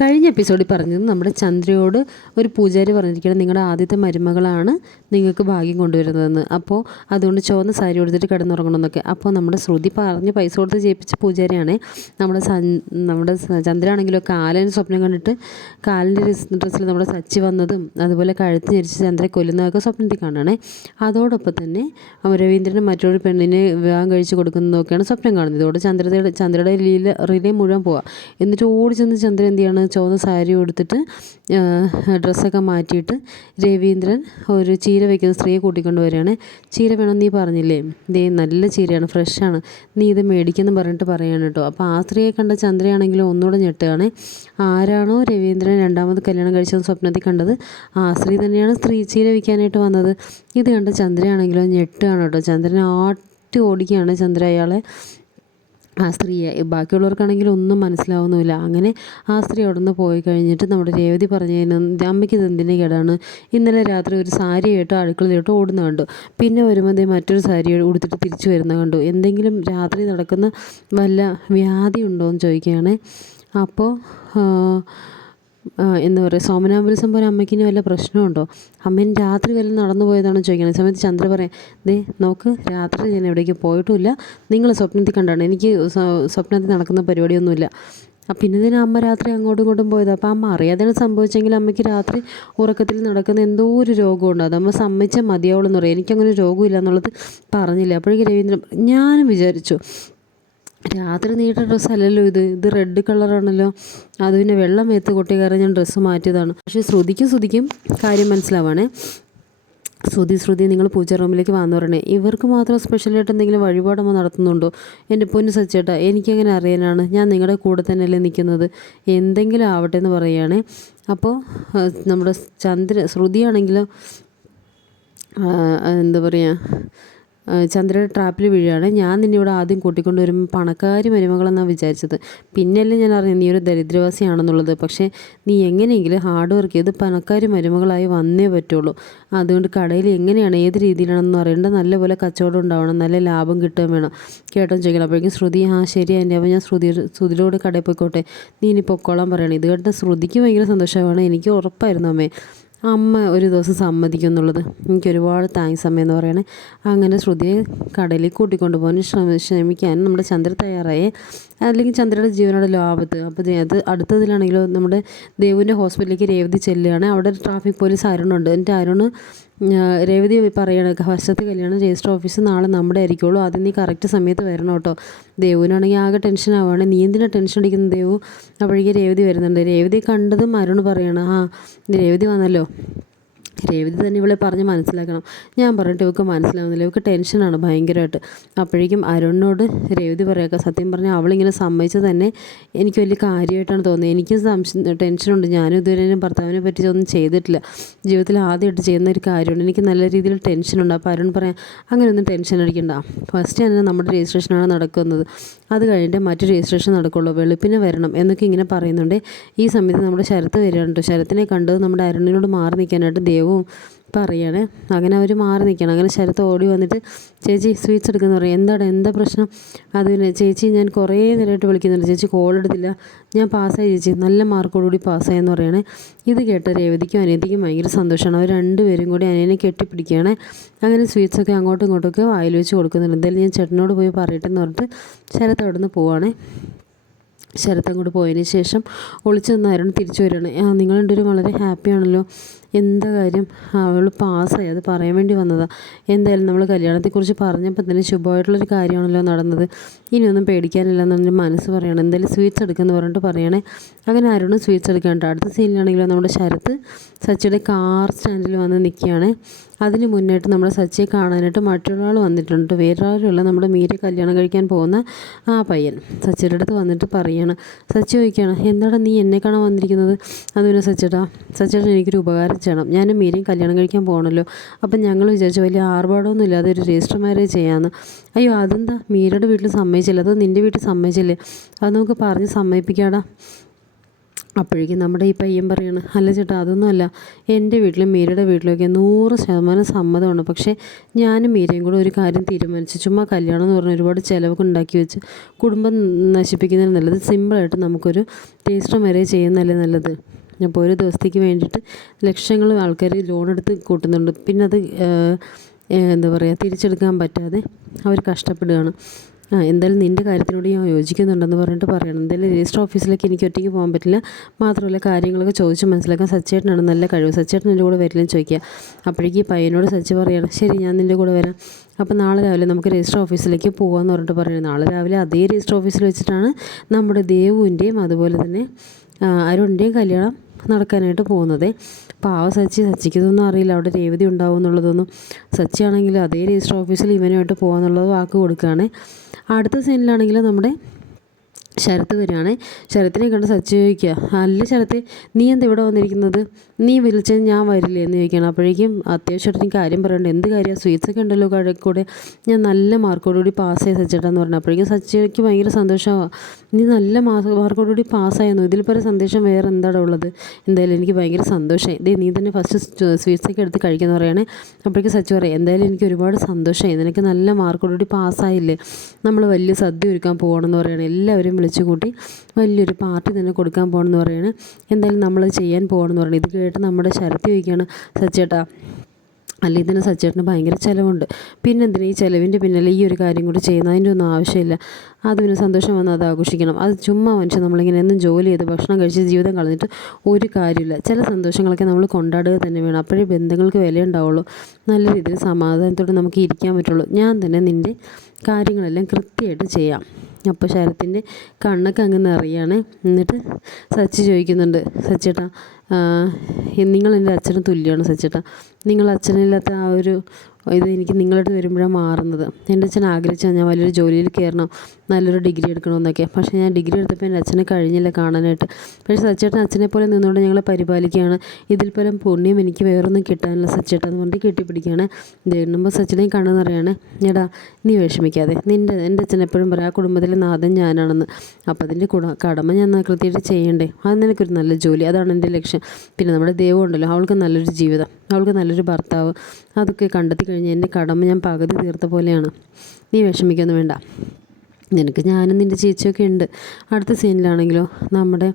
കഴിഞ്ഞ എപ്പിസോഡിൽ പറഞ്ഞത് നമ്മുടെ ചന്ദ്രയോട് ഒരു പൂജാരി പറഞ്ഞിരിക്കണം നിങ്ങളുടെ ആദ്യത്തെ മരുമകളാണ് നിങ്ങൾക്ക് ഭാഗ്യം കൊണ്ടുവരുന്നതെന്ന്. അപ്പോൾ അതുകൊണ്ട് ചുവന്ന സാരി കൊടുത്തിട്ട് കിടന്നുറങ്ങണമെന്നൊക്കെ. അപ്പോൾ നമ്മുടെ ശ്രുതി പറഞ്ഞ് പൈസ കൊടുത്ത് ജയിപ്പിച്ച പൂജാരിയാണേ. നമ്മുടെ നമ്മുടെ ചന്ദ്രയാണെങ്കിലും കാലിന് സ്വപ്നം കണ്ടിട്ട് കാലിന്റെ ഡ്രസ്സിൽ നമ്മുടെ സച്ചി വന്നതും അതുപോലെ കഴുത്ത് ഞെരിച്ച് ചന്ദ്രയെ കൊല്ലുന്നതൊക്കെ സ്വപ്നത്തിൽ കാണുകയാണേ. അതോടൊപ്പം തന്നെ രവീന്ദ്രന് മറ്റൊരു പെണ്ണിനെ വിവാഹം കഴിച്ച് കൊടുക്കുന്നതൊക്കെയാണ് സ്വപ്നം കാണുന്നത്. ഇതോടെ ചന്ദ്രയുടെ ചന്ദ്രയുടെ ലീല റിലേ മുഴുവൻ പോവാം. എന്നിട്ട് ഓടി ചെന്ന് ചന്ദ്രൻ എന്ത് ചെയ്യാണ്? ചുവന്ന സാരി ഉടുത്തിട്ട് ഡ്രസ്സൊക്കെ മാറ്റിയിട്ട് രവീന്ദ്രൻ ഒരു ചീര വയ്ക്കുന്ന സ്ത്രീയെ കൂട്ടിക്കൊണ്ട് വരികയാണ്. ചീര വേണം നീ പറഞ്ഞില്ലേ? ദേ നല്ല ചീരയാണ് ഫ്രഷാണ്. നീ ഇത് മേടിക്കുമെന്ന് പറഞ്ഞിട്ട് പറയാണ് കേട്ടോ. അപ്പോൾ ആ സ്ത്രീയെ കണ്ട ചന്ദ്രയാണെങ്കിലും ഒന്നുകൂടെ ഞെട്ടുകയാണ്. ആരാണോ രവീന്ദ്രൻ രണ്ടാമത് കല്യാണം കഴിച്ചത് സ്വപ്നത്തിൽ കണ്ടത്? ആ സ്ത്രീ തന്നെയാണ് സ്ത്രീ ചീര വയ്ക്കാനായിട്ട് വന്നത്. ഇത് കണ്ട ചന്ദ്രയാണെങ്കിലും ഞെട്ടുകയാണ് കേട്ടോ. ചന്ദ്രൻ ആട്ടി ഓടിക്കുകയാണ് ചന്ദ്ര അയാളെ. ആ സ്ത്രീയെ ബാക്കിയുള്ളവർക്കാണെങ്കിൽ ഒന്നും മനസ്സിലാവുന്നുമില്ല. അങ്ങനെ ആ സ്ത്രീ അവിടെ നിന്ന് പോയി കഴിഞ്ഞിട്ട് നമ്മുടെ രേവതി പറഞ്ഞു അമ്മയ്ക്ക് ഇത് എന്തിന്റെ കേടാണ്? ഇന്നലെ രാത്രി ഒരു സാരി ആയിട്ട് അടുക്കളയിലോട്ട് ഓടുന്ന കണ്ടു. പിന്നെ വരുമ്പോൾ മറ്റൊരു സാരി ഉടുത്തിട്ട് തിരിച്ചു വരുന്ന കണ്ടു. എന്തെങ്കിലും രാത്രി നടക്കുന്ന വല്ല വ്യാധി ഉണ്ടോ എന്ന് ചോദിക്കുകയാണ് അപ്പോൾ എന്താ പറയുക സോമനാമ്പുലിസം പോലെ അമ്മയ്ക്ക് വല്ല പ്രശ്നമുണ്ടോ? അമ്മേൻ രാത്രി വല്ലതും നടന്നു പോയതാണോ ചോദിക്കണം? സമയത്ത് ചന്ദ്ര പറയാം ദേ നോക്ക് രാത്രി ഞാൻ എവിടേക്ക് പോയിട്ടുമില്ല. നിങ്ങൾ സ്വപ്നത്തിൽ കണ്ടാണ്. എനിക്ക് സ്വപ്നത്തിൽ നടക്കുന്ന പരിപാടിയൊന്നുമില്ല. പിന്നെ ഇതിന് അമ്മ രാത്രി അങ്ങോട്ടും ഇങ്ങോട്ടും പോയത്. അപ്പോൾ അമ്മ അറിയാതെയാണ് സംഭവിച്ചെങ്കിൽ അമ്മയ്ക്ക് രാത്രി ഉറക്കത്തിൽ നടക്കുന്ന എന്തോ ഒരു രോഗമുണ്ട്. അത് അമ്മ സമ്മതിച്ചാൽ മതിയാവുള്ളൂ എന്ന് പറയും. എനിക്കങ്ങനെ രോഗമില്ല എന്നുള്ളത് പറഞ്ഞില്ല. അപ്പോഴേക്കും രവീന്ദ്രൻ ഞാനും വിചാരിച്ചു രാത്രി നീട്ട ഡ്രസ്സ് അല്ലല്ലോ ഇത് ഇത് റെഡ് കളറാണല്ലോ അത് പിന്നെ വെള്ളം മേത്ത് കൊട്ടി കയറാൻ ഞാൻ ഡ്രസ്സ് മാറ്റിയതാണ്. പക്ഷേ ശ്രുതിക്കും ശ്രുതിക്കും കാര്യം മനസ്സിലാവാണേ. ശ്രുതി ശ്രുതി നിങ്ങൾ പൂജ റൂമിലേക്ക് വന്നു പറയണേ. ഇവർക്ക് മാത്രം സ്പെഷ്യലായിട്ട് എന്തെങ്കിലും വഴിപാടമ്മ നടത്തുന്നുണ്ടോ? എന്റെ പൊന്ന് സച്ചേട്ടാ എനിക്കെങ്ങനെ അറിയാനാണ്. ഞാൻ നിങ്ങളുടെ കൂടെ തന്നെയല്ലേ നിൽക്കുന്നത്. എന്തെങ്കിലും ആവട്ടെ എന്ന് പറയുകയാണേ. അപ്പോൾ നമ്മുടെ ചന്ദ്ര ശ്രുതിയാണെങ്കിലും എന്താ പറയുക ചന്ദ്രയുടെ ട്രാപ്പിൽ വീഴുകയാണ്. ഞാൻ നിന്നെ ഇവിടെ ആദ്യം കൂട്ടിക്കൊണ്ട് വരുമ്പോൾ പണക്കാരി മരുമകളെന്നാണ് വിചാരിച്ചത്. പിന്നല്ലേ ഞാൻ അറിഞ്ഞു നീ ഒരു ദരിദ്രവാസിയാണെന്നുള്ളത്. പക്ഷേ നീ എങ്ങനെയെങ്കിലും ഹാർഡ് വർക്ക് ചെയ്ത് പണക്കാരി മരുമകളായി വന്നേ പറ്റുള്ളൂ. അതുകൊണ്ട് കടയിൽ എങ്ങനെയാണ് ഏത് രീതിയിലാണെന്ന് അറിയേണ്ട നല്ലപോലെ കച്ചവടം ഉണ്ടാവണം. നല്ല ലാഭം കിട്ടുകയും വേണം. കേട്ടോ ചോദിക്കണം. അപ്പോഴേക്കും ശ്രുതി ആ ശരി എന്റെ അപ്പോൾ ഞാൻ ശ്രുതി ശ്രുതിയിലൂടെ കടയിൽ പോയിക്കോട്ടെ. നീ ഇനി പൊക്കോളാൻ പറയണം. ഇത് കേട്ട ശ്രുതിക്ക് ഭയങ്കര സന്തോഷമാണ്. എനിക്ക് ഉറപ്പായിരുന്നു അമ്മേ. അമ്മ ഒരു ദിവസം സമ്മതിക്കും എന്നുള്ളത് എനിക്ക് ഒരുപാട് താങ്ക്സ് എന്ന് പറയണേ. അങ്ങനെ ശ്രുതിയെ കടലിൽ കൂട്ടിക്കൊണ്ട് പോകാൻ ശ്രമ ശ്രമിക്കാൻ നമ്മുടെ ചന്ദ്ര തയ്യാറായി. അല്ലെങ്കിൽ ചന്ദ്രയുടെ ജീവനോട് ലാഭത്ത് അപ്പോൾ അത് അടുത്തതിലാണെങ്കിലോ നമ്മുടെ ദേവുവിന്റെ ഹോസ്പിറ്റലിലേക്ക് രേവതി ചെല്ലുകയാണ്. അവിടെ ട്രാഫിക് പോലീസ് അരുണുണ്ട് എന്നിട്ട് അരുണ് രേവതി പറയണ ഫസ്റ്റത്തെ കല്യാണം രജിസ്റ്റർ ഓഫീസ് നാളെ നമ്മുടെ ആയിരിക്കുള്ളൂ. അത് നീ കറക്റ്റ് സമയത്ത് വരണം കേട്ടോ. ദേവുവിനാണെങ്കിൽ ആകെ ടെൻഷൻ ആവുകയാണ് നീ എന്തിനാ ടെൻഷൻ അടിക്കുന്ന ദേവു? അപ്പോഴേക്കും രേവതി വരുന്നുണ്ട്. രേവതി കണ്ടതും അരുണ് പറയണം ആ രേവതി വന്നല്ലോ. രേവതി തന്നെ ഇവളെ പറഞ്ഞ് മനസ്സിലാക്കണം. ഞാൻ പറഞ്ഞിട്ട് ഇവൾക്ക് മനസ്സിലാവുന്നില്ല. ഇവൾക്ക് ടെൻഷനാണ് ഭയങ്കരമായിട്ട്. അപ്പോഴേക്കും അരുണിനോട് രേവതി പറയാം സത്യം പറഞ്ഞാൽ അവളിങ്ങനെ സമ്മതിച്ചത് തന്നെ എനിക്ക് വലിയ കാര്യമായിട്ടാണ് തോന്നുന്നത് എനിക്കും സംശയം ടെൻഷനുണ്ട്. ഞാനും ഇതുവരെ ഭർത്താവിനെ പറ്റി ഒന്നും ചെയ്തിട്ടില്ല. ജീവിതത്തിൽ ആദ്യമായിട്ട് ചെയ്യുന്ന ഒരു കാര്യമുണ്ട്. എനിക്ക് നല്ല രീതിയിൽ ടെൻഷനുണ്ട്. അപ്പോൾ അരുൺ പറയാം അങ്ങനെയൊന്നും ടെൻഷൻ അടിക്കണ്ട. ഫസ്റ്റ് തന്നെ നമ്മുടെ രജിസ്ട്രേഷനാണ് നടക്കുന്നത്. അത് കഴിഞ്ഞിട്ട് മറ്റു രജിസ്ട്രേഷൻ നടക്കുള്ളൂ. വെളുപ്പിനെ വരണം എന്നൊക്കെ ഇങ്ങനെ പറയുന്നുണ്ട്. ഈ സമയത്ത് നമ്മുടെ ശരത്ത് വരികയാണ് ശരത്തിനെ കണ്ടത് നമ്മുടെ അരുണിനോട് മാറി നിൽക്കാനായിട്ട് ദേവു പറയണേ. അങ്ങനെ അവർ മാറി നിൽക്കണം അങ്ങനെ ശരത്ത് ഓടി വന്നിട്ട് ചേച്ചി സ്വീറ്റ്സ് എടുക്കുന്ന പറയും. എന്താണ് എന്താ പ്രശ്നം? അത് പിന്നെ ചേച്ചി ഞാൻ കുറേ നേരമായിട്ട് വിളിക്കുന്നുണ്ട്. ചേച്ചി കോൾ എടുത്തില്ല. ഞാൻ പാസ്സായി ചേച്ചി. നല്ല മാർക്കോടുകൂടി പാസ്സായെന്ന് പറയണേ. ഇത് കേട്ട രേവതിക്കും അനിയത്തിക്കും ഭയങ്കര സന്തോഷമാണ്. അവർ രണ്ടുപേരും കൂടി അനിയനെ കെട്ടിപ്പിടിക്കുകയാണ്. അങ്ങനെ സ്വീറ്റ്സൊക്കെ അങ്ങോട്ടും ഇങ്ങോട്ടൊക്കെ വായിൽ വെച്ച് കൊടുക്കുന്നുണ്ട്. എന്തായാലും ഞാൻ ചേട്ടനോട് പോയി പറയട്ടെന്ന് പറഞ്ഞിട്ട് ശരത്ത് അവിടെ നിന്ന് പോവാണേ. ശരത്ത് അങ്ങോട്ട് പോയതിന് ശേഷം ഒളിച്ചു നിന്നായിരുന്നു തിരിച്ചു വരികയാണ്. നിങ്ങൾ രണ്ടുപേരും വളരെ ഹാപ്പിയാണല്ലോ എന്താ കാര്യം? അവൾ പാസ്സായി. അത് പറയാൻ വേണ്ടി വന്നതാണ് എന്തായാലും നമ്മൾ കല്യാണത്തെക്കുറിച്ച് പറഞ്ഞപ്പോൾ തന്നെ ശുഭമായിട്ടുള്ളൊരു കാര്യമാണല്ലോ നടന്നത്. ഇനിയൊന്നും പേടിക്കാനില്ല എന്ന് മനസ്സ് പറയണം. എന്തായാലും സ്വീറ്റ്സ് എടുക്കുമെന്ന് പറഞ്ഞിട്ട് പറയണേ. അങ്ങനെ ആരോടും സ്വീറ്റ്സ് എടുക്കാണ്ട് അടുത്ത സീനിലാണെങ്കിലും നമ്മുടെ ശരത്ത് സച്ചിയുടെ കാർ സ്റ്റാൻഡിൽ വന്ന് നിൽക്കുകയാണ് അതിന് മുന്നായിട്ട് നമ്മുടെ സച്ചിയെ കാണാനായിട്ട് മറ്റൊരാൾ വന്നിട്ടുണ്ട്. വേറൊരാളുള്ള നമ്മുടെ മീരെ കല്യാണം കഴിക്കാൻ പോകുന്ന ആ പയ്യൻ. സച്ചിയുടെ അടുത്ത് വന്നിട്ട് പറയാണ് സച്ചി ചോദിക്കുകയാണ് എന്താണ് നീ എന്നെ കാണാൻ വന്നിരിക്കുന്നത്? അത് പിന്നെ സച്ചിട്ടാ സച്ചിയുടെ എനിക്കൊരു ഉപകാരം ചെയ്യണം. ഞാനും മീരയും കല്യാണം കഴിക്കാൻ പോകണമല്ലോ അപ്പം ഞങ്ങൾ വിചാരിച്ചു വലിയ ആർഭാടമൊന്നും ഇല്ലാതെ ഒരു രജിസ്റ്റർ മാരേജ് ചെയ്യാമെന്ന് അയ്യോ അതെന്താ? മീരയുടെ വീട്ടിൽ സമ്മതിച്ചില്ല. അത് നിന്റെ വീട്ടിൽ സമ്മതിച്ചില്ലേ? അത് നമുക്ക് പറഞ്ഞ് സമ്മതിപ്പിക്കാടാ. അപ്പോഴേക്കും നമ്മുടെ ഈ പയ്യൻ പറയാണ് അല്ല ചേട്ടാ അതൊന്നുമല്ല എന്റെ വീട്ടിലും മീരയുടെ വീട്ടിലൊക്കെ നൂറ് ശതമാനം സമ്മതമാണ്. പക്ഷേ ഞാനും മീരയും കൂടെ ഒരു കാര്യം തീരുമാനിച്ചു. ചുമ്മാ കല്യാണം എന്ന് പറഞ്ഞാൽ ഒരുപാട് ചിലവൊക്കെ ഉണ്ടാക്കി വെച്ച് കുടുംബം നശിപ്പിക്കുന്നതിന് നല്ലത് സിമ്പിളായിട്ട് നമുക്കൊരു രജിസ്റ്റർ വരെ ചെയ്യുന്നതല്ലേ നല്ലത്. അപ്പോൾ ഒരു ദിവസത്തേക്ക് വേണ്ടിയിട്ട് ലക്ഷങ്ങൾ ആൾക്കാർ ലോൺ എടുത്ത് കൂട്ടുന്നുണ്ട്. പിന്നെ അത് എന്താ പറയുക തിരിച്ചെടുക്കാൻ പറ്റാതെ അവർ കഷ്ടപ്പെടുകയാണ്. ആ എന്തായാലും നിന്റെ കാര്യത്തിനോട് ഞാൻ യോജിക്കുന്നുണ്ടെന്ന് പറഞ്ഞിട്ട് പറയണം. എന്തായാലും രജിസ്റ്റർ ഓഫീസിലേക്ക് എനിക്ക് ഒറ്റയ്ക്ക് പോകാൻ പറ്റില്ല. മാത്രമല്ല കാര്യങ്ങളൊക്കെ ചോദിച്ച് മനസ്സിലാക്കാൻ സച്ചേട്ടനാണ് നല്ല കഴിവ്. സച്ചേട്ടൻ എന്റെ കൂടെ വരില്ലെന്ന് ചോദിക്കുക. അപ്പോഴേക്ക് പയ്യനോട് സച്ച് പറയണം. ശരി ഞാൻ നിന്റെ കൂടെ വരാം. അപ്പോൾ നാളെ രാവിലെ നമുക്ക് രജിസ്റ്റർ ഓഫീസിലേക്ക് പോകാമെന്ന് പറഞ്ഞിട്ട് പറയുന്നത് നാളെ രാവിലെ അതേ രജിസ്റ്റർ ഓഫീസിൽ വെച്ചിട്ടാണ് നമ്മുടെ ദേവുവിന്റെയും അതുപോലെ തന്നെ അരുണിന്റെയും കല്യാണം നടക്കാനായിട്ട് പോകുന്നത്. പാവ സച്ചി സച്ചിക്കതൊന്നും അറിയില്ല. അവിടെ രേവതി ഉണ്ടാവും എന്നുള്ളതൊന്നും സച്ചിയാണെങ്കിൽ അതേ രജിസ്റ്റർ ഓഫീസിൽ ഇവനുമായിട്ട് പോകാമെന്നുള്ളത് വാക്ക് കൊടുക്കുകയാണ്. അടുത്ത സീനിലാണെങ്കിൽ നമ്മുടെ ശരത്ത് വരികയാണ്. ശരത്തിനെ കണ്ട് സച്ച് ചോദിക്കുക അല്ല ശരത്ത് നീ എന്താ ഇവിടെ വന്നിരിക്കുന്നത്? നീ വിളിച്ചത് ഞാൻ വരില്ലേ എന്ന് ചോദിക്കണം അപ്പോഴേക്കും അത്യാവശ്യമായിട്ട് എനിക്ക് കാര്യം പറയണ്ട. എന്ത് കാര്യം സ്വീറ്റ്സ് ഒക്കെ ഉണ്ടല്ലോ കൂടെ. ഞാൻ നല്ല മാർക്കോടുകൂടി പാസ്സായി സച്ചേട്ടാന്ന് പറഞ്ഞു. അപ്പോഴേക്കും സച്ചയ്ക്ക് ഭയങ്കര സന്തോഷമാണ് നീ നല്ല മാർക്കോടുകൂടി പാസ്സായിരുന്നു ഇതിൽ പോലെ സന്ദേശം വേറെ എന്താണ് ഉള്ളത്? എന്തായാലും എനിക്ക് ഭയങ്കര സന്തോഷമായി ഇതേ നീ തന്നെ ഫസ്റ്റ് സ്വീറ്റ്സ് ഒക്കെ എടുത്ത് കഴിക്കുന്ന പറയുകയാണെ അപ്പോഴേക്കും സച്ച് പറയാം എന്തായാലും എനിക്ക് ഒരുപാട് സന്തോഷമായി നിനക്ക് നല്ല മാർക്കോടുകൂടി പാസ്സായില്ലേ നമ്മൾ വലിയ സദ്യ ഒരുക്കാൻ പോകണമെന്ന് പറയുകയാണ് എല്ലാവരും വിളിച്ചു കൂട്ടി വലിയൊരു പാർട്ടി തന്നെ കൊടുക്കാൻ പോകണമെന്ന് പറയുകയാണ് എന്തായാലും നമ്മൾ ചെയ്യാൻ പോകണമെന്ന് പറയുന്നത് ഇത് കേട്ട് നമ്മുടെ ശരത്തി ചോദിക്കുകയാണ് സച്ചേട്ടാ അല്ല ഇതിന് സച്ചേട്ടന് ഭയങ്കര ചിലവുണ്ട്. പിന്നെ എന്തിനാ ഈ ചിലവിന്റെ പിന്നിൽ ഈ ഒരു കാര്യം കൂടി ചെയ്യുന്ന അതിന്റെ ഒന്നും ആവശ്യമില്ല. അതിന് സന്തോഷം വന്ന് അത് ആഘോഷിക്കണം. അത് ചുമ്മാ മനുഷ്യൻ നമ്മളിങ്ങനെ എന്നും ജോലി ചെയ്ത് ഭക്ഷണം കഴിച്ച് ജീവിതം കളഞ്ഞിട്ട് ഒരു കാര്യമില്ല. ചില സന്തോഷങ്ങളൊക്കെ നമ്മൾ കൊണ്ടാടുക തന്നെ വേണം. അപ്പോഴേ ബന്ധങ്ങൾക്ക് വില ഉണ്ടാവുള്ളൂ. നല്ല രീതിയിൽ സമാധാനത്തോടെ നമുക്ക് ഇരിക്കാൻ പറ്റുള്ളൂ. ഞാൻ തന്നെ നിന്റെ കാര്യങ്ങളെല്ലാം കൃത്യമായിട്ട് ചെയ്യാം. അപ്പോൾ ശരത്തിന്റെ കണ്ണൊക്കെ അങ്ങ് നിറയാണ്. എന്നിട്ട് സച്ചി ചോദിക്കുന്നുണ്ട് സച്ചേട്ടാ നിങ്ങൾ എന്റെ അച്ഛന് തുല്യമാണ് സച്ചേട്ടാ. നിങ്ങൾ അച്ഛനില്ലാത്ത ആ ഒരു ഇത് എനിക്ക് നിങ്ങളോട് വരുമ്പോഴാണ് മാറുന്നത്. എന്റെ അച്ഛൻ ആഗ്രഹിച്ചു ഞാൻ വലിയൊരു ജോലിയിൽ കയറണം നല്ലൊരു ഡിഗ്രി എടുക്കണമെന്നൊക്കെ. പക്ഷേ ഞാൻ ഡിഗ്രി എടുത്തപ്പോൾ എന്റെ അച്ഛനെ കഴിഞ്ഞില്ല കാണാനായിട്ട്. പക്ഷേ സച്ചേട്ടൻ അച്ഛനെ പോലെ നിന്നുകൊണ്ട് ഞങ്ങളെ പരിപാലിക്കുകയാണ്. ഇതിൽ പോലും പുണ്യം എനിക്ക് വേറൊന്നും കിട്ടാനില്ല സച്ചേട്ടൻ എന്ന് പറഞ്ഞിട്ട് കെട്ടിപ്പിടിക്കുകയാണ് ദേണ്ണുമ്പോൾ സച്ചിനെയും കാണുന്നറിയാണ്. നിറയാണ് എടാ നീ വിഷമിക്കാതെ. നിന്റെ എന്റെ അച്ഛൻ എപ്പോഴും പറയാം ആ കുടുംബത്തിലെ നാഥൻ ഞാനാണെന്ന്. അപ്പോൾ അതിന്റെ കടമ ഞാൻ കൃത്യമായിട്ട് ചെയ്യണ്ടേ? അത് നിനക്കൊരു നല്ല ജോലി. അതാണ് എന്റെ ലക്ഷ്യം. പിന്നെ നമ്മുടെ ദൈവം ഉണ്ടല്ലോ അവൾക്ക് നല്ലൊരു ജീവിതം അവൾക്ക് നല്ലൊരു ഭർത്താവ്. അതൊക്കെ കണ്ടെത്തി കഴിഞ്ഞ് എന്റെ കടമ ഞാൻ പകുതി തീർത്ത പോലെയാണ്. നീ വിഷമിക്കൊന്നും വേണ്ട. നിനക്ക് ഞാനും നിന്റെ ചേച്ചിയൊക്കെ ഉണ്ട്. അടുത്ത സീനിലാണെങ്കിലോ നമ്മുടെ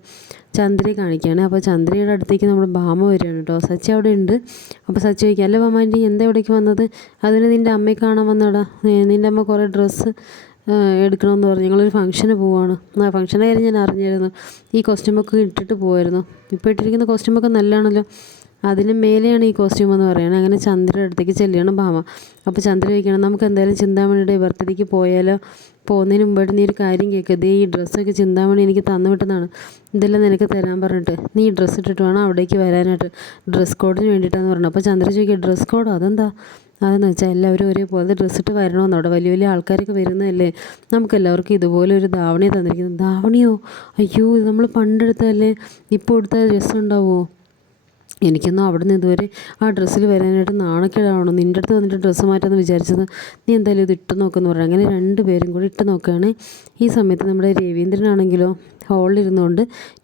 ചന്ദ്രയെ കാണിക്കുകയാണ്. അപ്പോൾ ചന്ദ്രയുടെ അടുത്തേക്ക് നമ്മുടെ ഭാമ വരികയാണ് കേട്ടോ. സച്ചി അവിടെ ഉണ്ട്. അപ്പോൾ സച്ചി ചോദിക്കുക അല്ല ഭാമ ആന്റി എന്താ ഇവിടേക്ക് വന്നത്? അതിന് നിന്റെ അമ്മയെ കാണാൻ വന്നടാ. നിന്റെ അമ്മ കുറേ ഡ്രസ്സ് എടുക്കണമെന്ന് പറഞ്ഞു. ഞങ്ങളൊരു ഫംഗ്ഷന് പോവാണ്. ആ കാര്യം ഞാൻ അറിഞ്ഞിരുന്നു. ഈ കോസ്റ്റ്യൂമൊക്കെ ഇട്ടിട്ട് പോയിരുന്നു ഇപ്പോൾ ഇട്ടിരിക്കുന്ന കോസ്റ്റ്യൂമൊക്കെ നല്ലതാണല്ലോ. അതിന് മേലെയാണ് ഈ കോസ്റ്റ്യൂം എന്ന് പറയുന്നത്. അങ്ങനെ ചന്ദ്രയുടെ അടുത്തേക്ക് ചെല്ലുകയാണ് ഭാമ. അപ്പോൾ ചന്ദ്ര ചോദിക്കണം നമുക്ക് എന്തായാലും ചിന്താമണിയുടെ ബർത്ത്ഡേക്ക് പോയാലോ? പോകുന്നതിന് മുമ്പായിട്ട് നീ ഒരു കാര്യം കേൾക്കുക ഈ ഡ്രസ്സൊക്കെ ചിന്താമണി എനിക്ക് തന്നു വിട്ടതാണ്. ഇതെല്ലാം നിനക്ക് തരാൻ പറഞ്ഞിട്ട്. നീ ഡ്രസ്സ് ഇട്ടിട്ട് വേണം അവിടേക്ക് വരാനായിട്ട്. ഡ്രസ് കോഡിന് വേണ്ടിയിട്ടാന്ന് പറഞ്ഞു അപ്പോൾ ചന്ദ്ര ചോദിക്കുക ഡ്രസ് കോഡ് അതെന്താ? അതെന്ന് വെച്ചാൽ എല്ലാവരും ഒരേപോലെ ഡ്രസ്സ് ഇട്ട് വരണമെന്ന്. അവിടെ വലിയ വലിയ ആൾക്കാരൊക്കെ വരുന്നതല്ലേ. നമുക്കെല്ലാവർക്കും ഇതുപോലെ ഒരു ധാവണി തന്നിരിക്കുന്നത്. ധാവണിയോ? അയ്യോ ഇത് നമ്മൾ പണ്ടെടുത്തല്ലേ ഇപ്പോൾ എടുത്താൽ രസം ഉണ്ടാവുമോ എനിക്കൊന്നും അവിടെ നിന്ന് ഇതുവരെ ആ ഡ്രസ്സിൽ വരാനായിട്ട് നാണക്കേടാവണം. നിന്റെ അടുത്ത് വന്നിട്ട് ഡ്രസ്സ് മാറ്റാമെന്ന് വിചാരിച്ചത് നീ എന്തായാലും ഇത് ഇട്ട് നോക്കുമെന്ന് പറഞ്ഞു. അങ്ങനെ രണ്ട് പേരും കൂടി ഇട്ട് നോക്കുകയാണ്. ഈ സമയത്ത് നമ്മുടെ രവീന്ദ്രനാണെങ്കിലോ ഹോളിലിരുന്നുകൊണ്ട്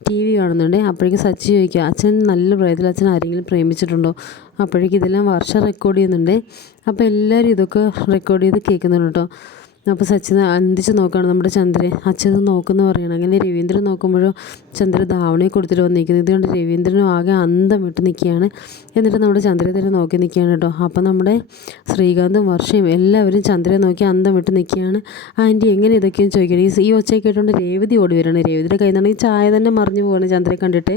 ടി വി കാണുന്നുണ്ട്. അപ്പോഴേക്കും സച്ചി ചോദിക്കുക അച്ഛൻ നല്ല പ്രായത്തിൽ അച്ഛൻ ആരെങ്കിലും പ്രേമിച്ചിട്ടുണ്ടോ? അപ്പോഴേക്കും ഇതെല്ലാം വർഷം റെക്കോർഡ് ചെയ്യുന്നുണ്ട്. അപ്പോൾ എല്ലാവരും ഇതൊക്കെ റെക്കോർഡ് ചെയ്ത് കേൾക്കുന്നുണ്ട് കേട്ടോ. അപ്പോൾ സച്ചിൻ അന്തിച്ച് നോക്കുകയാണ് നമ്മുടെ ചന്ദ്രൻ. അച്ഛൻ നോക്കുന്ന പറയണം അങ്ങനെ രവീന്ദ്രൻ നോക്കുമ്പോഴോ ചന്ദ്ര ധാവണയെ കൊടുത്തിട്ട് വന്നിരിക്കുന്നത് ഇതുകൊണ്ട് രവീന്ദ്രനും ആകെ അന്തം വിട്ട് നിൽക്കുകയാണ്. എന്നിട്ട് നമ്മുടെ ചന്ദ്രനെ തന്നെ നോക്കി നിൽക്കുകയാണ് കേട്ടോ. അപ്പോൾ നമ്മുടെ ശ്രീകാന്തും വർഷയും എല്ലാവരും ചന്ദ്രനെ നോക്കി അന്തം വിട്ട് നിൽക്കുകയാണ്. ആന്റി എങ്ങനെ ഇതൊക്കെയെന്ന് ചോദിക്കണം? ഈ ഈ ഒച്ച കേട്ടുകൊണ്ട് രേവതി ഓടി വരികയാണ്. രേവതിയുടെ കയ്യിൽ നിന്നാണെങ്കിൽ ചായ തന്നെ മറിഞ്ഞു പോവാണ് ചന്ദ്രനെ കണ്ടിട്ട്.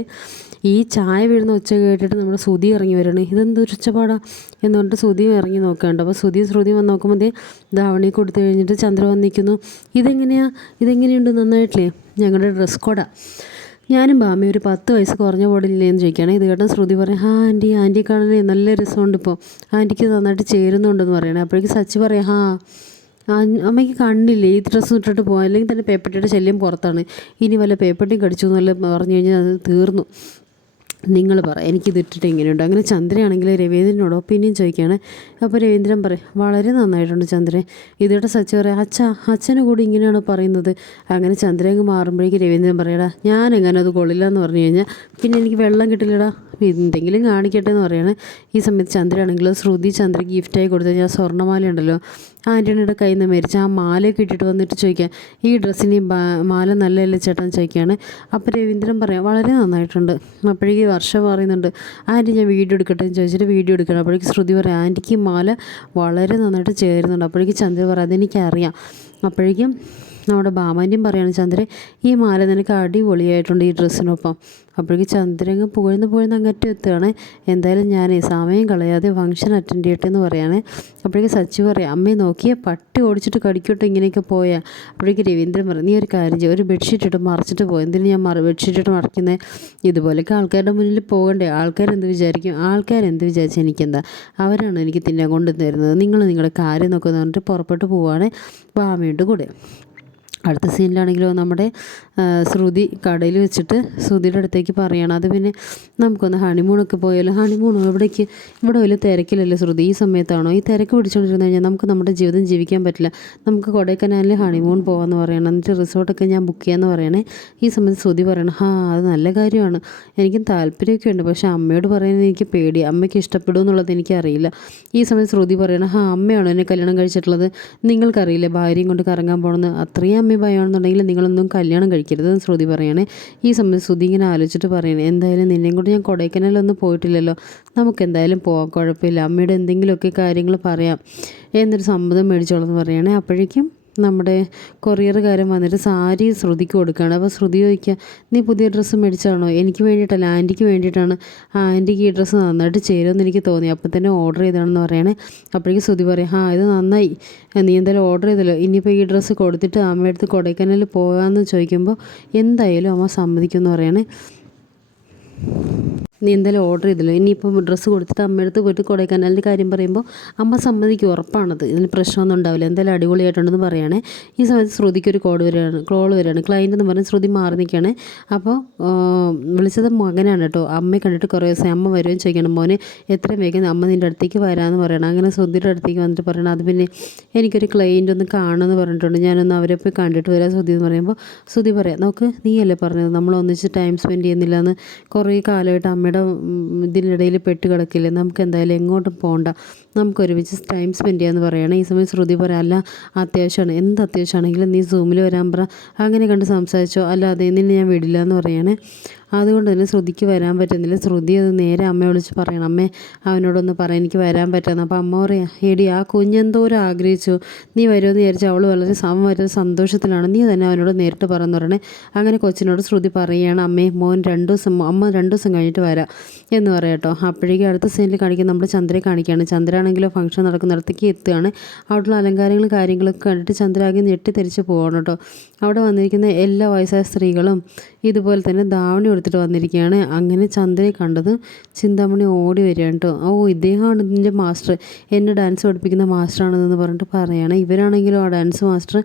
ഈ ചായ വീഴുന്ന ഒച്ച കേട്ടിട്ട് നമ്മുടെ സുതി ഇറങ്ങി വരണം ഇതെന്തൊരു ഉച്ചപ്പാടാണ് എന്ന് പറഞ്ഞിട്ട് സുതിയും ഇറങ്ങി നോക്കുകയുണ്ട് അപ്പോൾ സുതിയും ശ്രുതിയും വന്ന് നോക്കുമ്പോൾ ധാവണി കൊടുത്തു കഴിഞ്ഞിട്ട് ചന്ദ്ര വന്നിരിക്കുന്നു. ഇതെങ്ങനെയാണ് ഇതെങ്ങനെയുണ്ട്? നന്നായിട്ടില്ലേ? ഞങ്ങളുടെ ഡ്രസ് കോഡാ ഞാനും ബാമി ഒരു പത്ത് വയസ്സ് കുറഞ്ഞ പോടില്ലേ എന്ന് ചോദിക്കുകയാണ്. ഇത് കേട്ടാൽ ശ്രുതി പറയും ഹാ ആന്റി ആന്റി കാണല്ലേ നല്ല രസമുണ്ട് ഇപ്പോൾ ആന്റിക്ക് നന്നായിട്ട് ചേരുന്നുണ്ടെന്ന് പറയണേ. അപ്പോഴേക്കും സച്ചി പറയാം ഹാ അമ്മയ്ക്ക് കണ്ണില്ലേ? ഈ ഡ്രസ്സ് ഇട്ടിട്ട് പോകാം അല്ലെങ്കിൽ തന്നെ പേപ്പട്ടിയുടെ ശല്യം പുറത്താണ്. ഇനി വല്ല പേപ്പട്ടിയും കടിച്ചു എന്നല്ല പറഞ്ഞു കഴിഞ്ഞാൽ അത് തീർന്നു. നിങ്ങൾ പറ എനിക്കിത് ഇട്ടിട്ട് എങ്ങനെയുണ്ട്? അങ്ങനെ ചന്ദ്രയാണെങ്കിൽ രവീന്ദ്രനോട് ഒപ്പീനിയൻ ചോദിക്കുകയാണ്. അപ്പോൾ രവീന്ദ്രൻ പറയും വളരെ നന്നായിട്ടുണ്ട് ചന്ദ്രൻ. ഇതിട്ട് സച്ചി പറയാം അച്ഛ അച്ഛന് കൂടി ഇങ്ങനെയാണ് പറയുന്നത്. അങ്ങനെ ചന്ദ്രൻ അങ്ങ് മാറുമ്പോഴേക്ക് രവീന്ദ്രൻ പറയടാ ഞാൻ എങ്ങനെ അത് കൊള്ളില്ല എന്ന് പറഞ്ഞു കഴിഞ്ഞാൽ പിന്നെ എനിക്ക് വെള്ളം കിട്ടില്ലടാ. എന്തെങ്കിലും കാണിക്കട്ടെ എന്ന് പറയാണ്. ഈ സമയത്ത് ചന്ദ്രയാണെങ്കിൽ ശ്രുതി ചന്ദ്ര ഗിഫ്റ്റായി കൊടുത്ത ഞാൻ സ്വർണമാല ഉണ്ടല്ലോ. ആന്റണിയുടെ കയ്യിൽ നിന്ന് മേടിച്ച് ആ മാലയൊക്കെ ഇട്ടിട്ട് വന്നിട്ട് ചോദിക്കാം ഈ ഡ്രസ്സിന് മാല നല്ലതല്ലേ ചേട്ടൻ? ചോദിക്കുകയാണ് അപ്പോൾ രവീന്ദ്രൻ പറയാം വളരെ നന്നായിട്ടുണ്ട്. അപ്പോഴേക്ക് വർഷം പറയുന്നുണ്ട് ആന്റി ഞാൻ വീഡിയോ എടുക്കട്ടെ? എന്ന് ചോദിച്ചിട്ട് വീഡിയോ എടുക്കണം. അപ്പോഴേക്ക് ശ്രുതി പറയാം ആന്റിക്ക് മാല വളരെ നന്നായിട്ട് ചേരുന്നുണ്ട്. അപ്പോഴേക്ക് ചന്ദ്ര പറയാം അതെനിക്കറിയാം. അപ്പോഴേക്കും നമ്മുടെ ബാമാന്റെയും പറയുകയാണ് ചന്ദ്രൻ ഈ മാല നിനക്ക് അടിപൊളിയായിട്ടുണ്ട് ഈ ഡ്രസ്സിനൊപ്പം. അപ്പോഴേക്ക് ചന്ദ്രങ്ങ് പോയിന്ന് പോയിന്ന് അങ്ങറ്റം എത്തുകയാണ്. എന്തായാലും ഞാൻ സമയം കളയാതെ ഫംഗ്ഷൻ അറ്റൻഡ് ചെയ്യട്ടെ എന്ന് പറയുകയാണ് അപ്പോഴേക്ക് സച്ചി പറയാം അമ്മയെ നോക്കിയേ പട്ടി ഓടിച്ചിട്ട് കടിക്കോട്ടെ ഇങ്ങനെയൊക്കെ പോയാൽ അപ്പോഴേക്ക് രവീന്ദ്രൻ പറയും നീ ഒരു കാര്യം ചെയ്യും ഒരു ബെഡ്ഷീറ്റ് ഇട്ട് മറച്ചിട്ട് പോയി. എന്തിനു ഞാൻ മറ ബെഡ്ഷീറ്റ് ഇട്ട് മറക്കുന്നത് ഇതുപോലെയൊക്കെ ആൾക്കാരുടെ മുന്നിൽ പോകണ്ടേ? ആൾക്കാരെന്ത് വിചാരിക്കും? ആൾക്കാരെന്ത് വിചാരിച്ചാൽ എനിക്കെന്താ? അവരാണ് എനിക്ക് തിന്നാൻ കൊണ്ടു തരുന്നത് നിങ്ങൾ നിങ്ങളുടെ കാര്യം നോക്കുന്നത് പറഞ്ഞിട്ട് പുറപ്പെട്ട് പോവുകയാണ് ബാമയുടെ കൂടെ. അടുത്ത സീനിലാണെങ്കിലോ നമ്മുടെ ശ്രുതി കടയിൽ വെച്ചിട്ട് ശ്രുതിയുടെ അടുത്തേക്ക് പറയണം. അത് പിന്നെ നമുക്കൊന്ന് ഹണിമൂണൊക്കെ പോയാലോ? ഹണിമൂണോ എവിടേക്ക് ഇവിടെ വലിയ തിരക്കിലല്ലേ ശ്രുതി ഈ സമയത്താണോ? ഈ തിരക്ക് പിടിച്ചുകൊണ്ടിരുന്ന് കഴിഞ്ഞാൽ നമുക്ക് നമ്മുടെ ജീവിതം ജീവിക്കാൻ പറ്റില്ല. നമുക്ക് കൊടൈക്കനാലിൽ ഹണിമൂൺ പോകാമെന്ന് പറയണം. എന്നിട്ട് റിസോർട്ടൊക്കെ ഞാൻ ബുക്ക് ചെയ്യാമെന്ന് പറയണേ. ഈ സമയത്ത് ശ്രുതി പറയണം ഹാ അത് നല്ല കാര്യമാണ്. എനിക്കും താല്പര്യമൊക്കെ ഉണ്ട്. പക്ഷേ അമ്മയോട് പറയുന്നത് എനിക്ക് പേടി. അമ്മയ്ക്ക് ഇഷ്ടപ്പെടും എന്നുള്ളത് എനിക്കറിയില്ല. ഈ സമയത്ത് ശ്രുതി പറയണം ഹാ അമ്മയാണോ എന്നെ കല്യാണം കഴിച്ചിട്ടുള്ളത്? നിങ്ങൾക്കറിയില്ലേ ഭാര്യയും കൊണ്ട് കറങ്ങാൻ പോകണമെന്ന് അത്രയും അമ്മ ഭയമാണെന്നുണ്ടെങ്കിൽ നിങ്ങളൊന്നും കല്യാണം കഴിക്കരുത് ശ്രുതി പറയണേ. ഈ സമയത്ത് ശ്രുതി ഇങ്ങനെ ആലോചിച്ചിട്ട് പറയണേ എന്തായാലും നിന്നെയും കൊണ്ട് ഞാൻ കൊടൈക്കനാലൊന്നും പോയിട്ടില്ലല്ലോ. നമുക്ക് എന്തായാലും പോകാം കുഴപ്പമില്ല. അമ്മയുടെ എന്തെങ്കിലുമൊക്കെ കാര്യങ്ങൾ പറയാം. എന്നൊരു സമ്മതം മേടിച്ചോളെന്ന് പറയണേ. അപ്പോഴേക്കും നമ്മുടെ കൊറിയറുകാരൻ വന്നിട്ട് സാരി ശ്രുതിക്ക് കൊടുക്കുകയാണ്. അപ്പോൾ ശ്രുതി ചോദിക്കുക നീ പുതിയ ഡ്രസ്സ് മേടിച്ചാണോ എനിക്ക് വേണ്ടിയിട്ടല്ല ആന്റിക്ക് വേണ്ടിയിട്ടാണ്. ആന്റിക്ക് ഈ ഡ്രസ്സ് നന്നായിട്ട് ചേരുമെന്ന് എനിക്ക് തോന്നി. അപ്പോൾ തന്നെ ഓർഡർ ചെയ്തതാണെന്ന് പറയണേ. അപ്പോഴേക്കും ശ്രുതി പറയും ആ ഇത് നന്നായി. നീ എന്തായാലും ഓർഡർ ചെയ്തല്ലോ. ഇനിയിപ്പോൾ ഈ ഡ്രസ്സ് കൊടുത്തിട്ട് അമ്മയടുത്ത് കൊടൈക്കനാലിൽ പോകാമെന്ന് ചോദിക്കുമ്പോൾ എന്തായാലും അമ്മ സമ്മതിക്കുമെന്ന് പറയണേ. നീ എന്തായാലും ഓർഡർ ചെയ്തല്ലോ. ഇനിയിപ്പം ഡ്രസ്സ് കൊടുത്തിട്ട് അമ്മയടുത്ത് പോയിട്ട് കൊടൈക്കനാലിന്റെ കാര്യം പറയുമ്പോൾ അമ്മ സമ്മതിക്കും ഉറപ്പാണത്. ഇതിന് പ്രശ്നമൊന്നും ഉണ്ടാവില്ല. എന്തായാലും അടിപൊളിയായിട്ടുണ്ടെന്ന് പറയുകയാണേ ഈ സമയത്ത് ശ്രുതിക്ക് ഒരു കോഡ് വരികയാണ് കോൾ വരികയാണ്. ക്ലയന്റ് എന്ന് പറഞ്ഞാൽ ശ്രുതി മാറി നിൽക്കുകയാണ് അപ്പോൾ വിളിച്ചത് മകനാണ് കേട്ടോ. അമ്മയെ കണ്ടിട്ട് കുറേ ദിവസം അമ്മ വരുകയും ചോദിക്കണം മോനെ എത്രയും വേഗം അമ്മ നിന്റെ അടുത്തേക്ക് വരാമെന്ന് പറയണം. അങ്ങനെ ശ്രുതിയുടെ അടുത്തേക്ക് വന്നിട്ട് പറയണം അത് പിന്നെ എനിക്കൊരു ക്ലയന്റ് ഒന്ന് കാണുമെന്ന് പറഞ്ഞിട്ടുണ്ട്. ഞാനൊന്ന് അവരെ പോയി കണ്ടിട്ട് വരാം ശ്രുതി എന്ന് പറയുമ്പോൾ ശ്രുതി പറയാം നോക്ക് നീയല്ലേ പറഞ്ഞത്? നമ്മൾ ഒന്നിച്ച് ടൈം സ്പെൻഡ് ചെയ്യുന്നില്ല എന്ന് കുറേ കാലമായിട്ട് അമ്മയുടെ ഉം, ഇതിനിടയിൽ പെട്ട് കിടക്കില്ലേ? നമുക്ക് എന്തായാലും എങ്ങോട്ടും പോകണ്ട നമുക്ക് ഒരുമിച്ച് ടൈം സ്പെൻഡ് ചെയ്യാമെന്ന് പറയണം. ഈ സമയം ശ്രുതി പറയാം അല്ല അത്യാവശ്യമാണ് എന്ത് അത്യാവശ്യമാണെങ്കിലും നീ സൂമിൽ വരാൻ പറ. അങ്ങനെ കണ്ട് സംസാരിച്ചോ. അല്ല അല്ലാതെ നിന്നെ ഞാൻ വിടില്ല എന്ന് പറയാണ്. അതുകൊണ്ട് തന്നെ ശ്രുതിക്ക് വരാൻ പറ്റുന്നില്ല. ശ്രുതി അത് നേരെ അമ്മയെ വിളിച്ച് പറയണം. അമ്മേ അവനോടൊന്ന് പറയാം എനിക്ക് വരാൻ പറ്റുമെന്ന്. അപ്പോൾ അമ്മ പറയാം എടി ആ കുഞ്ഞെന്തോരം ആഗ്രഹിച്ചു. നീ വരുമെന്ന് വിചാരിച്ചു അവൾ വളരെ സമം വളരെ സന്തോഷത്തിലാണ്. നീ തന്നെ അവനോട് നേരിട്ട് പറയുന്ന പറയണേ. അങ്ങനെ കൊച്ചിനോട് ശ്രുതി പറയുകയാണ് അമ്മേ മോൻ രണ്ട് ദിവസം അമ്മ രണ്ട് ദിവസം കഴിഞ്ഞിട്ട് വരാം എന്ന് പറയാം കേട്ടോ. അപ്പോഴേക്കും അടുത്ത സീനിൽ കാണിക്കാൻ നമ്മൾ ചന്ദ്രയെ കാണിക്കുകയാണ്. ചന്ദ്രയാണെങ്കിലും ഫംഗ്ഷൻ നടക്കുന്നിടത്തേക്ക് എത്തുകയാണ്. അവിടെയുള്ള അലങ്കാരങ്ങളും കാര്യങ്ങളൊക്കെ കണ്ടിട്ട് ചന്ദ്രാകെ ഞെട്ടിത്തെരിച്ച് പോകണം കേട്ടോ. അവിടെ വന്നിരിക്കുന്ന എല്ലാ വയസ്സായ സ്ത്രീകളും ഇതുപോലെ തന്നെ ധാവണി എടുത്തിട്ട് വന്നിരിക്കുകയാണ്. അങ്ങനെ ചന്ദ്രയെ കണ്ടത് ചിന്താമണി ഓടി വരികയാണ് കേട്ടോ. ഓ ഇദ്ദേഹമാണ് ഇതിന്റെ മാസ്റ്റർ. എന്നെ ഡാൻസ് പഠിപ്പിക്കുന്ന മാസ്റ്ററാണെന്ന് പറഞ്ഞിട്ട് പറയുകയാണ് ഇവരാണെങ്കിലും ആ ഡാൻസ് മാസ്റ്റർ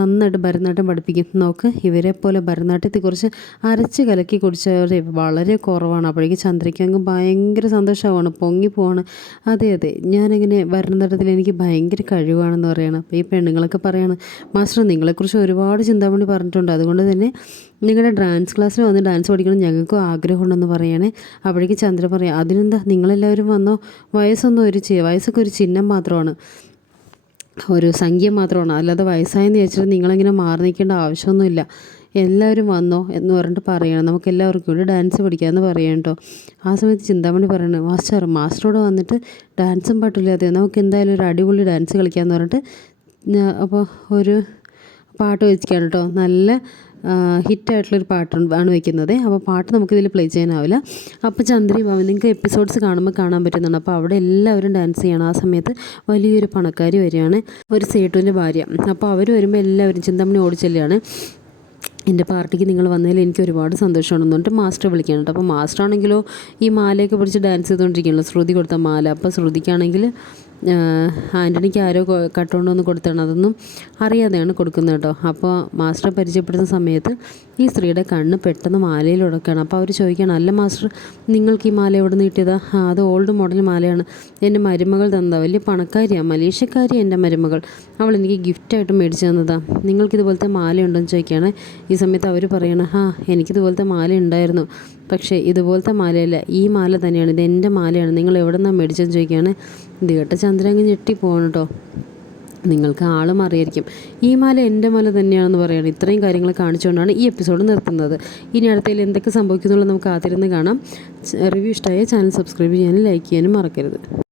നന്നായിട്ട് ഭരതനാട്യം പഠിപ്പിക്കും. നോക്ക് ഇവരെ പോലെ ഭരതനാട്യത്തെക്കുറിച്ച് അരച്ച് കലക്കി കുടിച്ചവർ വളരെ കുറവാണ്. അപ്പോഴേക്ക് ചന്ദ്രയ്ക്ക് അങ്ങ് ഭയങ്കര സന്തോഷമാണ്. പൊങ്ങി പോവാണ്. അതെ അതെ ഞാനിങ്ങനെ ഭരതനാട്യത്തിൽ എനിക്ക് ഭയങ്കര കഴിവാണെന്ന് പറയണം. അപ്പോൾ ഈ പെണ്ണുങ്ങളൊക്കെ പറയാണ് മാസ്റ്റർ നിങ്ങളെക്കുറിച്ച് ഒരുപാട് ചിന്താമണി പറഞ്ഞിട്ടുണ്ട്. അതുകൊണ്ട് തന്നെ നിങ്ങളുടെ ഡാൻസ് ക്ലാസ്സിൽ വന്ന് ഡാൻസ് പഠിക്കണം ഞങ്ങൾക്കും ആഗ്രഹമുണ്ടെന്ന് പറയണേ. അപ്പോഴേക്ക് ചന്ദ്ര പറയാം അതിനെന്താ? നിങ്ങളെല്ലാവരും വന്നോ? വയസ്സൊന്നും ഒരു വയസ്സൊക്കെ ഒരു ചിഹ്നം മാത്രമാണ്. ഒരു സംഖ്യ മാത്രമാണ്. അല്ലാതെ വയസ്സായെന്ന് വെച്ചിട്ട് നിങ്ങളിങ്ങനെ മാറി നിൽക്കേണ്ട ആവശ്യമൊന്നുമില്ല. എല്ലാവരും വന്നോ? എന്ന് പറഞ്ഞിട്ട് പറയണം. നമുക്ക് എല്ലാവർക്കും കൂടി ഡാൻസ് പഠിക്കാമെന്ന് പറയണം കേട്ടോ ആ സമയത്ത് ചിന്താമണി പറയണം മാസ്റ്റർ മാസ്റ്ററോട് വന്നിട്ട് ഡാൻസും പാട്ടില്ലാതെ നമുക്ക് എന്തായാലും ഒരു അടിപൊളി ഡാൻസ് കളിക്കാമെന്ന് പറഞ്ഞിട്ട് അപ്പോൾ ഒരു പാട്ട് വെച്ചിരിക്കുകയാണ് കേട്ടോ നല്ല ഹിറ്റായിട്ടുള്ളൊരു പാട്ട് ആണ് വെക്കുന്നത്. അപ്പോൾ പാട്ട് നമുക്കിതിൽ പ്ലേ ചെയ്യാനാവില്ല. അപ്പോൾ ചന്ദ്രി ഭവൻ നിങ്ങൾക്ക് എപ്പിസോഡ്സ് കാണുമ്പോൾ കാണാൻ പറ്റുന്നുണ്ട് അപ്പോൾ അവിടെ എല്ലാവരും ഡാൻസ് ചെയ്യണം. ആ സമയത്ത് വലിയൊരു പണക്കാരി വരികയാണ്. ഒരു സേട്ടുവിന്റെ ഭാര്യ. അപ്പോൾ അവർ വരുമ്പോൾ എല്ലാവരും ചിന്താമണി ഓടിച്ചെല്ലാണ് എന്റെ പാർട്ടിക്ക് നിങ്ങൾ വന്നതിൽ എനിക്ക് ഒരുപാട് സന്തോഷമാണെന്ന് പറഞ്ഞിട്ട് മാസ്റ്റർ വിളിക്കാനുണ്ട് അപ്പോൾ മാസ്റ്റർ ആണെങ്കിലോ ഈ മാലയൊക്കെ പിടിച്ച് ഡാൻസ് ചെയ്തുകൊണ്ടിരിക്കുകയാണ് ശ്രുതി കൊടുത്ത മാല. അപ്പോൾ ശ്രുതിക്കാണെങ്കിൽ ആന്റണിക്ക് ആരോ കട്ടുകൊണ്ട് വന്ന് കൊടുത്താണ്. അതൊന്നും അറിയാതെയാണ് കൊടുക്കുന്നത് കേട്ടോ. അപ്പോൾ മാസ്റ്റർ പരിചയപ്പെടുന്ന സമയത്ത് ഈ സ്ത്രീയുടെ കണ്ണ് പെട്ടെന്ന് മാലയിൽ ഉടക്കുകയാണ് അപ്പോൾ അവർ ചോദിക്കുകയാണ് അല്ല മാസ്റ്റർ നിങ്ങൾക്ക് ഈ മാല എവിടെ നിന്ന് കിട്ടിയതാ അത് ഓൾഡ് മോഡൽ മാലയാണ്. എന്റെ മരുമകൾ തന്നതാ. വലിയ പണക്കാരിയാണ് മലേഷ്യക്കാരി എന്റെ മരുമകൾ. അവൾ എനിക്ക് ഗിഫ്റ്റായിട്ട് മേടിച്ചു തന്നതാ. നിങ്ങൾക്കിതുപോലത്തെ മാല ഉണ്ടെന്ന് ചോദിക്കുകയാണ്. ഈ സമയത്ത് അവർ പറയണം ആ എനിക്കിതുപോലത്തെ മാല ഉണ്ടായിരുന്നു. പക്ഷേ ഇതുപോലത്തെ മാലയല്ല. ഈ മാല തന്നെയാണ്. ഇത് എന്റെ മാലയാണ്. നിങ്ങൾ എവിടെ നിന്നാണ് മേടിച്ചെന്ന് ചോദിക്കുകയാണ്. ഇത് കേട്ട ചന്ദ്രൻ അങ്ങ് ഞെട്ടി പോകണം കേട്ടോ. നിങ്ങൾക്ക് ആളും അറിയായിരിക്കും. ഈ മാല എന്റെ മാല തന്നെയാണെന്ന് പറയുന്നത് ഇത്രയും കാര്യങ്ങൾ കാണിച്ചുകൊണ്ടാണ് ഈ എപ്പിസോഡ് നിർത്തുന്നത്. ഇനി അടുത്തതിൽ എന്തൊക്കെ സംഭവിക്കുന്നുള്ളത് നമുക്ക് കാത്തിരുന്ന് കാണാം. റിവ്യൂ ഇഷ്ടമായ ചാനൽ സബ്സ്ക്രൈബ് ചെയ്യാനും ലൈക്ക് ചെയ്യാനും മറക്കരുത്.